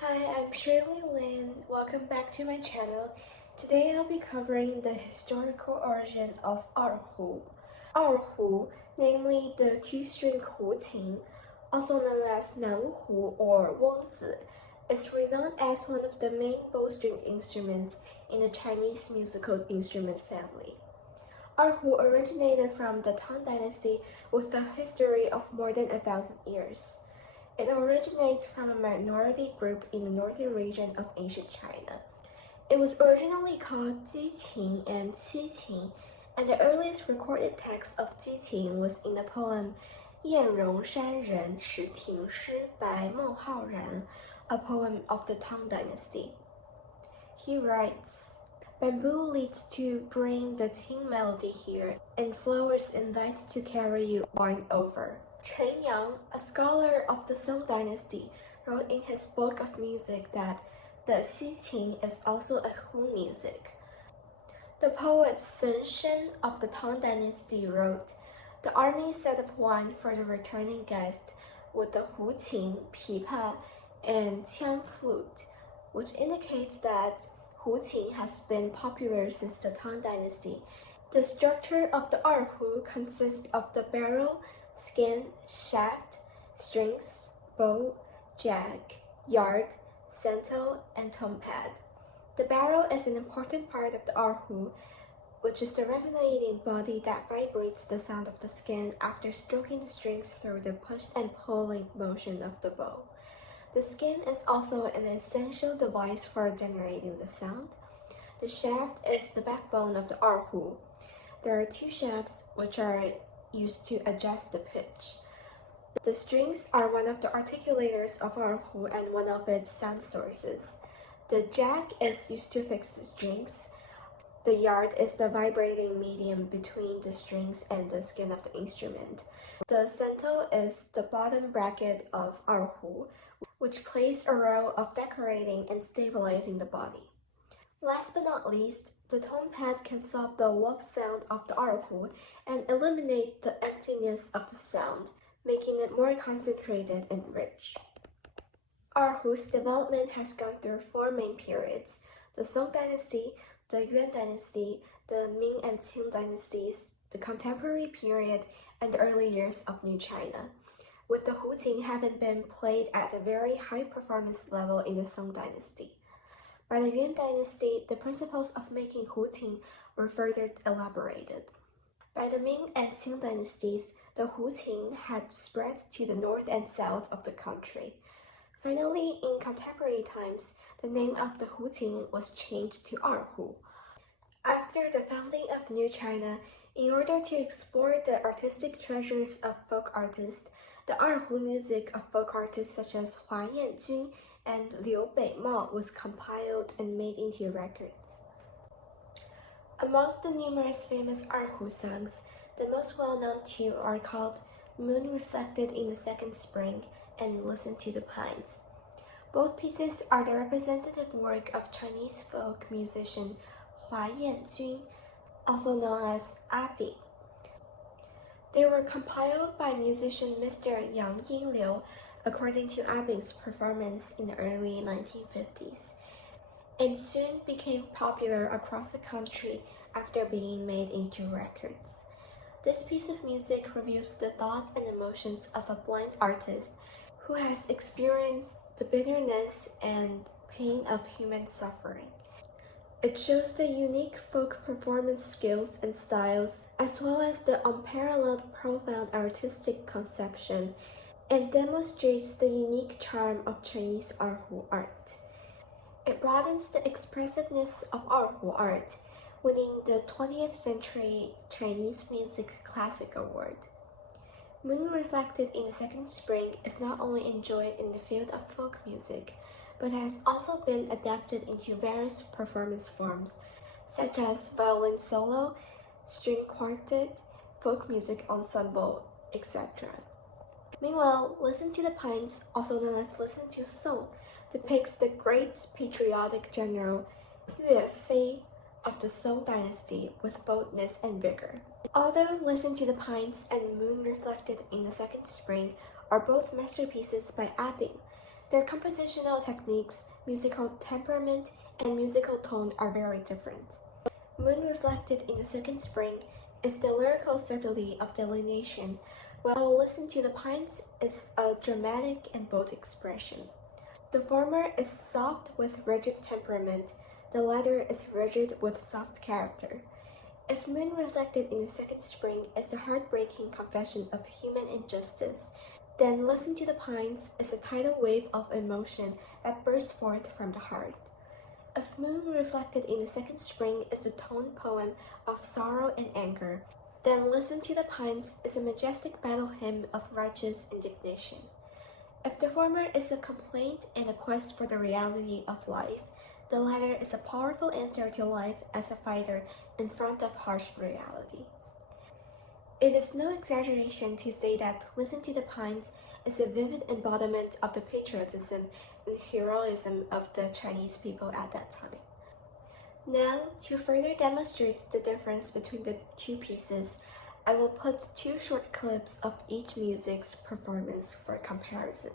Hi, I'm Shirley Lin. Welcome back to my channel. Today I'll be covering the historical origin of Erhu. Erhu, namely the two-string huqin, also known as Nanhu or Wangzi, is renowned as one of the main bowstring instruments in the Chinese musical instrument family. Erhu originated from the Tang Dynasty with a history of more than 1,000 years. It originates from a minority group in the northern region of ancient China. It was originally called Jiqin and Xiqin, and the earliest recorded text of Jiqin was in the poem 燕容山人始停诗 by Meng Haoran, a poem of the Tang Dynasty. He writes, "Bamboo leads to bring the Qing melody here, and flowers invite to carry you wine over." Chen Yang, a scholar of the Song Dynasty, wrote in his book of music that the Xiqin is also a Hu music. The poet Sun Shen of the Tang Dynasty wrote, "The army set up wine for the returning guest with the huqin, pipa, and qiang flute," which indicates that huqin has been popular since the Tang Dynasty. The structure of the erhu consists of the barrel, skin, shaft, strings, bow, jack, yard, centel, and tone pad. The barrel is an important part of the erhu, which is the resonating body that vibrates the sound of the skin after stroking the strings through the push and pulling motion of the bow. The skin is also an essential device for generating the sound. The shaft is the backbone of the erhu. There are two shafts which are used to adjust the pitch. The strings are one of the articulators of erhu and one of its sound sources. The jack is used to fix the strings. The yard is the vibrating medium between the strings and the skin of the instrument. The centel is the bottom bracket of erhu, which plays a role of decorating and stabilizing the body. Last but not least, the tone pad can solve the wolf sound of the erhu and eliminate the emptiness of the sound, making it more concentrated and rich. Erhu's development has gone through four main periods: the Song Dynasty, the Yuan Dynasty, the Ming and Qing dynasties, the contemporary period, and the early years of New China, with the huqin having been played at a very high performance level in the Song Dynasty. By the Yuan Dynasty, the principles of making huqin were further elaborated. By the Ming and Qing dynasties, the huqin had spread to the north and south of the country. Finally, in contemporary times, the name of the huqin was changed to erhu. After the founding of New China, in order to explore the artistic treasures of folk artists, the erhu music of folk artists such as Hua Yanjun and Liu Beimao was compiled and made into records. Among the numerous famous erhu songs, the most well-known two are called Moon Reflected in the Second Spring and Listen to the Pines. Both pieces are the representative work of Chinese folk musician Hua Yanjun, also known as Abi. They were compiled by musician Mr. Yang Yingliu according to Abi's performance in the early 1950s, and soon became popular across the country after being made into records. This piece of music reveals the thoughts and emotions of a blind artist who has experienced the bitterness and pain of human suffering. It shows the unique folk performance skills and styles, as well as the unparalleled profound artistic conception, and demonstrates the unique charm of Chinese erhu art. It broadens the expressiveness of erhu art, winning the 20th Century Chinese Music Classic Award. Moon Reflected in the Second Spring is not only enjoyed in the field of folk music, but has also been adapted into various performance forms, such as violin solo, string quartet, folk music ensemble, etc. Meanwhile, Listen to the Pines, also known as Listen to Song, depicts the great patriotic general Yue Fei of the Song Dynasty with boldness and vigor. Although Listen to the Pines and Moon Reflected in the Second Spring are both masterpieces by Abi, Their compositional techniques, musical temperament, and musical tone are very different. Moon Reflected in the Second Spring is the lyrical subtlety of delineation, while Listen to the Pines is a dramatic and bold expression. The former is soft with rigid temperament, the latter is rigid with soft character. If Moon Reflected in the Second Spring is a heartbreaking confession of human injustice, then Listen to the Pines is a tidal wave of emotion that bursts forth from the heart. If Moon Reflected in the Second Spring is a toned poem of sorrow and anger, then Listen to the Pines is a majestic battle hymn of righteous indignation. If the former is a complaint and a quest for the reality of life, the latter is a powerful answer to life as a fighter in front of harsh reality. It is no exaggeration to say that Listen to the Pines is a vivid embodiment of the patriotism and heroism of the Chinese people at that time. Now, to further demonstrate the difference between the two pieces, I will put two short clips of each music's performance for comparison.